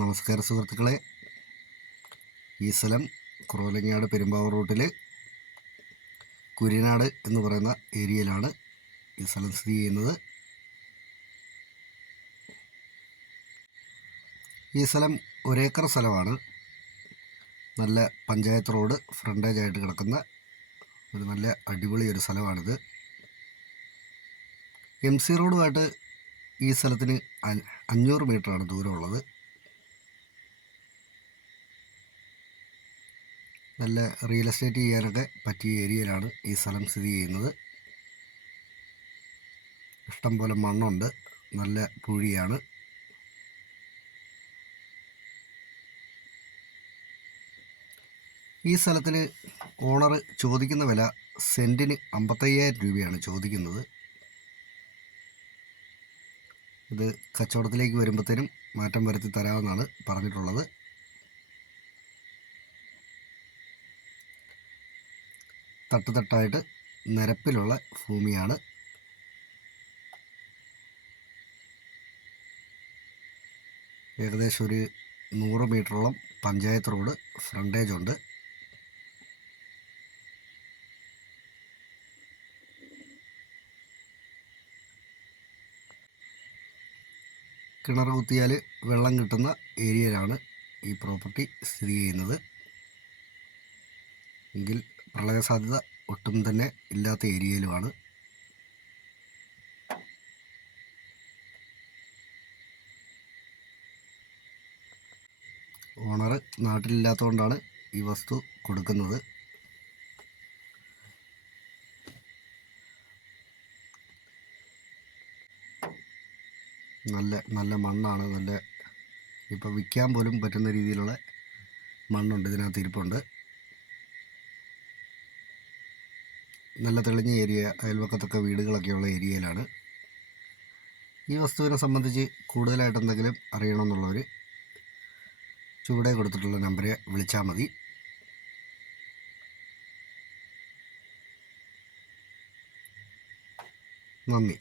നമസ്കാര സുഹൃത്തുക്കളെ, ഈ സ്ഥലം കുറവലങ്ങാട് പെരുമ്പാവൂർ റൂട്ടിൽ കുര്യനാട് എന്ന് പറയുന്ന ഏരിയയിലാണ് ഈ സ്ഥലം സ്ഥിതി ചെയ്യുന്നത്. ഈ സ്ഥലം ഒരേക്കർ സ്ഥലമാണ്. നല്ല പഞ്ചായത്ത് റോഡ് ഫ്രണ്ടേജ് ആയിട്ട് കിടക്കുന്ന ഒരു നല്ല അടിപൊളി ഒരു സ്ഥലമാണിത്. MC റോഡുമായിട്ട് ഈ സ്ഥലത്തിന് 500 മീറ്ററാണ് ദൂരമുള്ളത്. നല്ല റിയൽ എസ്റ്റേറ്റ് ചെയ്യാനൊക്കെ പറ്റിയ ഏരിയയിലാണ് ഈ സ്ഥലം സ്ഥിതി ചെയ്യുന്നത്. ഇഷ്ടംപോലെ മണ്ണുണ്ട്, നല്ല പൂഴിയാണ്. ഈ സ്ഥലത്തിന് ഓണർ ചോദിക്കുന്ന വില സെൻറ്റിന് 55,000 രൂപയാണ് ചോദിക്കുന്നത്. ഇത് കച്ചവടത്തിലേക്ക് വരുമ്പോഴത്തേനും മാറ്റം വരുത്തി തരാമെന്നാണ് പറഞ്ഞിട്ടുള്ളത്. തട്ടുതട്ടായിട്ട് നിരപ്പിലുള്ള ഭൂമിയാണ്. ഏകദേശം ഒരു 100 മീറ്ററോളം പഞ്ചായത്ത് റോഡ് ഫ്രണ്ടേജ് ഉണ്ട്. കിണർ കുത്തിയാൽ വെള്ളം കിട്ടുന്ന ഏരിയയിലാണ് ഈ പ്രോപ്പർട്ടി സ്ഥിതി ചെയ്യുന്നത്. എങ്കിൽ പ്രളയ സാധ്യത ഒട്ടും തന്നെ ഇല്ലാത്ത ഏരിയയിലുമാണ്. ഓണർ നാട്ടിലില്ലാത്തതുകൊണ്ടാണ് ഈ വസ്തു കൊടുക്കുന്നത്. നല്ല മണ്ണാണ്. ഇപ്പോൾ വിൽക്കാൻ പോലും പറ്റുന്ന രീതിയിലുള്ള മണ്ണുണ്ട്, ഇതിനകത്ത് ഇരിപ്പുണ്ട്. നല്ല തെളിഞ്ഞ ഏരിയ, അയൽവക്കത്തൊക്കെ വീടുകളൊക്കെയുള്ള ഏരിയയിലാണ്. ഈ വസ്തുവിനെ സംബന്ധിച്ച് കൂടുതലായിട്ട് എന്തെങ്കിലും അറിയണമെന്നുള്ളവർ ചുവടെ കൊടുത്തിട്ടുള്ള നമ്പറെ വിളിച്ചാൽ മതി. നന്ദി.